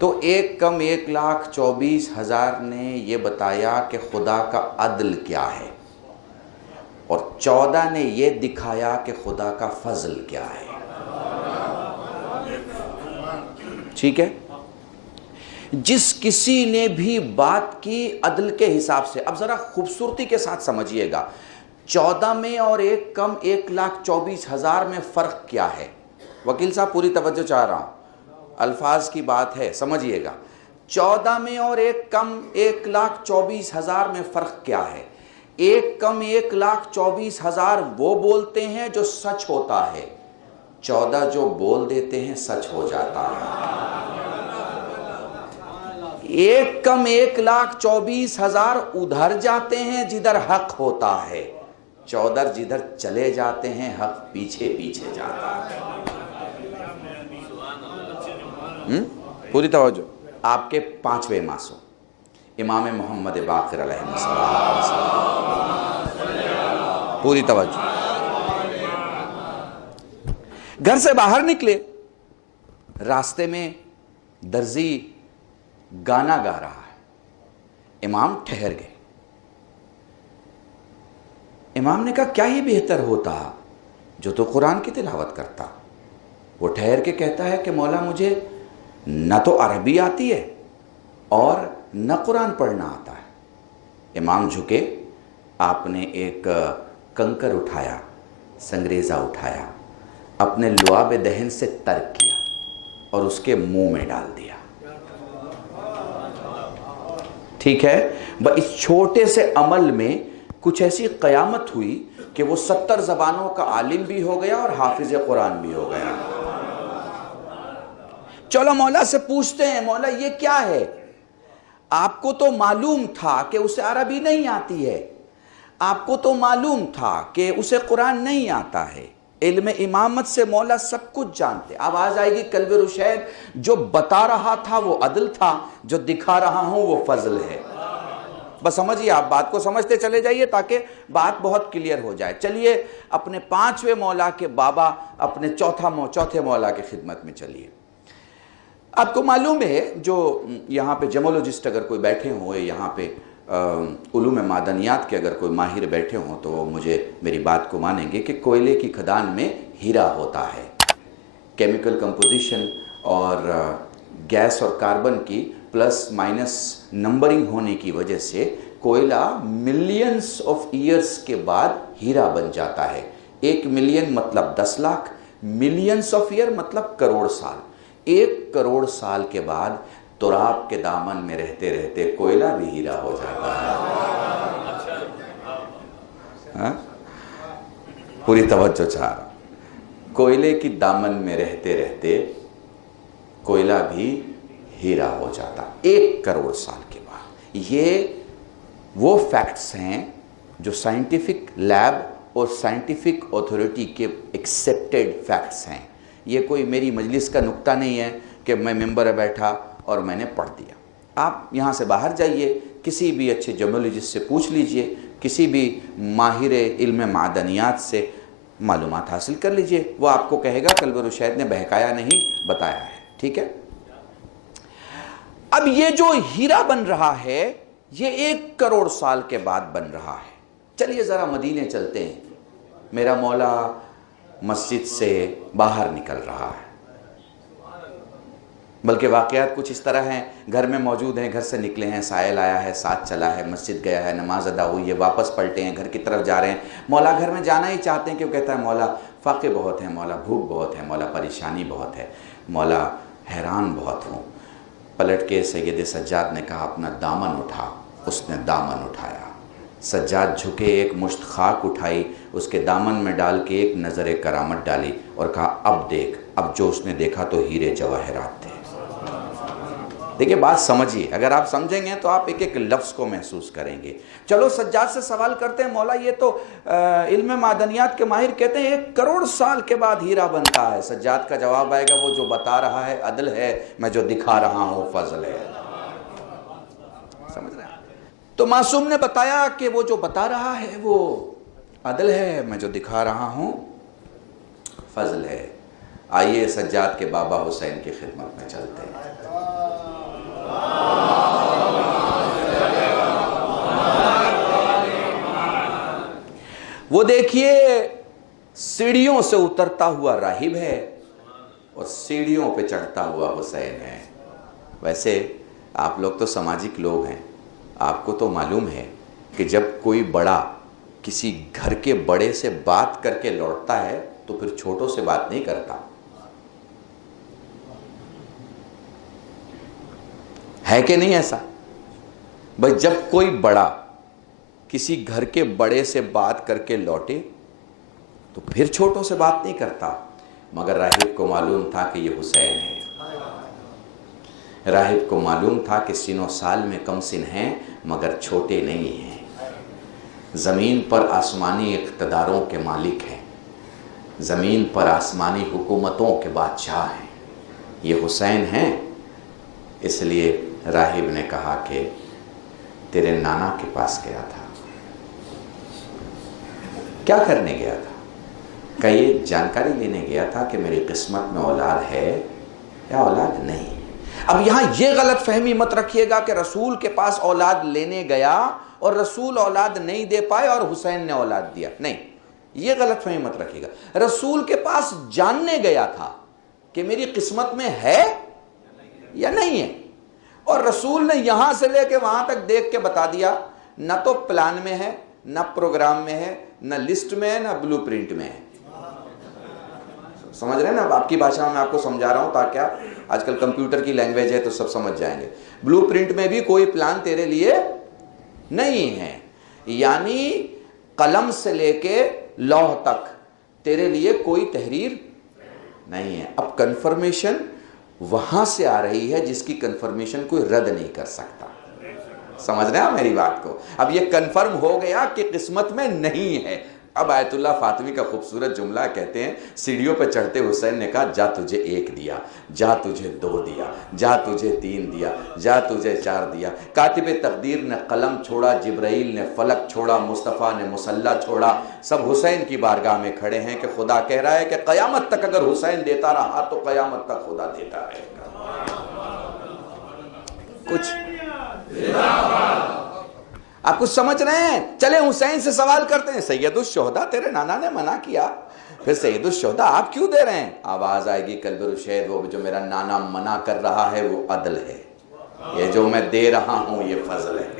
تو 1,24,000 نے یہ بتایا کہ خدا کا عدل کیا ہے، اور 14 نے یہ دکھایا کہ خدا کا فضل کیا ہے۔ ٹھیک ہے؟ جس کسی نے بھی بات کی عدل کے حساب سے، اب ذرا خوبصورتی کے ساتھ سمجھیے گا، 14 میں اور 1,24,000 میں فرق کیا ہے؟ وکیل صاحب پوری توجہ چاہ رہا ہوں، الفاظ کی بات ہے، سمجھیے گا۔ 14 میں اور 1,24,000 میں فرق کیا ہے؟ 1,24,000 وہ بولتے ہیں جو سچ ہوتا ہے، 14 جو بول دیتے ہیں سچ ہو جاتا ہے۔ 1,24,000 ادھر جاتے ہیں جدھر حق ہوتا ہے، 14 جدھر چلے جاتے ہیں حق پیچھے پیچھے جاتا ہے۔ پوری توجہ، آپ کے 5ویں معصوم امام محمد باقر علیہ السلام، پوری توجہ، گھر سے باہر نکلے، راستے میں درزی گانا گا رہا ہے، امام ٹھہر گئے۔ امام نے کہا کیا ہی بہتر ہوتا جو تو قرآن کی تلاوت کرتا۔ وہ ٹھہر کے کہتا ہے کہ مولا مجھے نہ تو عربی آتی ہے اور نہ قرآن پڑھنا آتا ہے۔ امام جھکے، آپ نے ایک کنکر اٹھایا، سنگریزہ اٹھایا، اپنے لعاب دہن سے ترک کیا اور اس کے منہ میں ڈال دیا۔ ٹھیک ہے؟ اس چھوٹے سے عمل میں کچھ ایسی قیامت ہوئی کہ وہ 70 زبانوں کا عالم بھی ہو گیا اور حافظ قرآن بھی ہو گیا۔ چلو مولا سے پوچھتے ہیں، مولا یہ کیا ہے؟ آپ کو تو معلوم تھا کہ اسے عربی نہیں آتی ہے، آپ کو تو معلوم تھا کہ اسے قرآن نہیں آتا ہے، علم امامت سے مولا سب کچھ جانتے۔ اب آ جائے گی قلب رشید، جو بتا رہا تھا وہ عدل تھا، جو دکھا رہا ہوں وہ فضل ہے۔ بس سمجھیے، آپ بات کو سمجھتے چلے جائیے تاکہ بات بہت کلیئر ہو جائے۔ چلیے اپنے 5ویں مولا کے بابا، اپنے چوتھے مولا کی خدمت میں چلیے۔ آپ کو معلوم ہے، جو یہاں پہ جیمولوجسٹ اگر کوئی بیٹھے ہوئے، یہاں پہ علوم معدنیات کے اگر کوئی ماہر بیٹھے ہوں تو وہ مجھے میری بات کو مانیں گے کہ کوئلے کی کھدان میں ہیرا ہوتا ہے۔ کیمیکل کمپوزیشن اور گیس اور کاربن کی پلس مائنس نمبرنگ ہونے کی وجہ سے کوئلہ ملینز آف ایئرز کے بعد ہیرا بن جاتا ہے۔ 1 ملین مطلب 10 لاکھ، ملینز آف ایئر مطلب کروڑ سال۔ 1 کروڑ سال کے بعد تراب کے دامن میں رہتے رہتے کوئلہ بھی ہیرا ہو جاتا ہے۔ پوری توجہ چاہ رہا، کوئلے کی دامن میں رہتے رہتے کوئلہ بھی ہیرا ہو جاتا 1 کروڑ سال کے بعد۔ یہ وہ فیکٹس ہیں جو سائنٹیفک لیب اور سائنٹیفک اتھارٹی کے ایکسیپٹڈ فیکٹس ہیں۔ یہ کوئی میری مجلس کا نکتہ نہیں ہے کہ میں ممبر بیٹھا اور میں نے پڑھ دیا۔ آپ یہاں سے باہر جائیے، کسی بھی اچھے جیولوجسٹ سے پوچھ لیجئے، کسی بھی ماہر علم معدنیات سے معلومات حاصل کر لیجئے، وہ آپ کو کہے گا قلب رشید نے بہکایا نہیں، بتایا ہے۔ ٹھیک ہے؟ اب یہ جو ہیرا بن رہا ہے یہ 1 کروڑ سال کے بعد بن رہا ہے۔ چلیے ذرا مدینے چلتے ہیں۔ میرا مولا مسجد سے باہر نکل رہا ہے، بلکہ واقعات کچھ اس طرح ہیں، گھر میں موجود ہیں، گھر سے نکلے ہیں، سائل آیا ہے، ساتھ چلا ہے، مسجد گیا ہے، نماز ادا ہوئی ہے، واپس پلٹے ہیں، گھر کی طرف جا رہے ہیں۔ مولا گھر میں جانا ہی چاہتے ہیں کہ وہ کہتا ہے مولا فاقے بہت ہیں، مولا بھوک بہت ہے، مولا پریشانی بہت ہے، مولا حیران بہت ہوں۔ پلٹ کے سید سجاد نے کہا اپنا دامن اٹھا، اس نے دامن اٹھایا۔ سجاد جھکے، ایک مشت خاک اٹھائی، اس کے دامن میں ڈال کے ایک نظر کرامت ڈالی اور کہا اب دیکھ۔ اب جو اس نے دیکھا تو ہیرے جواہرات تھے۔ دیکھیں بات سمجھیے، اگر آپ سمجھیں گے تو آپ ایک ایک لفظ کو محسوس کریں گے۔ چلو سجاد سے سوال کرتے ہیں، مولا یہ تو علم معدنیات کے ماہر کہتے ہیں 1 کروڑ سال کے بعد ہیرا بنتا ہے۔ سجاد کا جواب آئے گا وہ جو بتا رہا ہے عدل ہے، میں جو دکھا رہا ہوں فضل ہے۔ سمجھ رہے ہیں؟ تو معصوم نے بتایا کہ وہ جو بتا رہا ہے وہ عدل ہے، میں جو دکھا رہا ہوں فضل ہے۔ آئیے سجاد کے بابا حسین کی خدمت میں چلتے ہیں۔ وہ دیکھیے سیڑھیوں سے اترتا ہوا راہب ہے اور سیڑھیوں پہ چڑھتا ہوا حسین ہے۔ ویسے آپ لوگ تو سماجک لوگ ہیں، آپ کو تو معلوم ہے کہ جب کوئی بڑا کسی گھر کے بڑے سے بات کر کے لوٹتا ہے تو پھر چھوٹوں سے بات نہیں کرتا، ہے کہ نہیں ایسا؟ بھائی جب کوئی بڑا کسی گھر کے بڑے سے بات کر کے لوٹے تو پھر چھوٹوں سے بات نہیں کرتا، مگر راہب کو معلوم تھا کہ یہ حسین ہے۔ راہب کو معلوم تھا کہ سن و سال میں کم سن ہیں مگر چھوٹے نہیں ہیں، زمین پر آسمانی اقتداروں کے مالک ہیں، زمین پر آسمانی حکومتوں کے بادشاہ ہیں، یہ حسین ہیں۔ اس لیے راہب نے کہا کہ تیرے نانا کے پاس گیا تھا، کیا کرنے گیا تھا؟ کہ یہ جانکاری لینے گیا تھا کہ میری قسمت میں اولاد ہے یا اولاد نہیں۔ اب یہاں یہ غلط فہمی مت رکھیے گا کہ رسول کے پاس اولاد لینے گیا اور رسول اولاد نہیں دے پائے اور حسین نے اولاد دیا، نہیں، یہ غلط فہمی مت رکھیے گا۔ رسول کے پاس جاننے گیا تھا کہ میری قسمت میں ہے یا نہیں ہے، اور رسول نے یہاں سے لے کے وہاں تک دیکھ کے بتا دیا، نہ تو پلان میں ہے، نہ پروگرام میں ہے، نہ لسٹ میں ہے، نہ بلو پرنٹ میں ہے۔ سمجھ رہے ہیں نا؟ اب آپ کی بھاشا میں آپ کو سمجھا رہا ہوں تاکہ آج کل کمپیوٹر کی لینگویج ہے تو سب سمجھ جائیں گے۔ بلو پرنٹ میں بھی کوئی پلان تیرے لیے نہیں ہے، یعنی قلم سے لے کے لوح تک تیرے لیے کوئی تحریر نہیں ہے۔ اب کنفرمیشن وہاں سے آ رہی ہے جس کی کنفرمیشن کوئی رد نہیں کر سکتا۔ سمجھ رہے ہیں میری بات کو؟ اب یہ کنفرم ہو گیا کہ قسمت میں نہیں ہے۔ اب آیت اللہ فاطمی کا خوبصورت جملہ کہتے ہیں، سیڑھیوں پہ چڑھتے حسین نے کہا جا تجھے 1 دیا، جا تجھے 2 دیا، جا تجھے 3 دیا، جا تجھے 4 دیا۔ کاتب تقدیر نے قلم چھوڑا، جبرائیل نے فلک چھوڑا، مصطفیٰ نے مسلح چھوڑا، سب حسین کی بارگاہ میں کھڑے ہیں کہ خدا کہہ رہا ہے کہ قیامت تک اگر حسین دیتا رہا تو قیامت تک خدا دیتا رہے گا۔ کچھ آپ کچھ سمجھ رہے ہیں؟ چلے حسین سے سوال کرتے ہیں، سید الشہداء تیرے نانا نے منع کیا، پھر سید الشہداء آپ کیوں دے رہے ہیں؟ آواز آئے گی قلب رشید، وہ جو میرا نانا منع کر رہا ہے وہ عدل ہے، یہ جو میں دے رہا ہوں یہ فضل ہے۔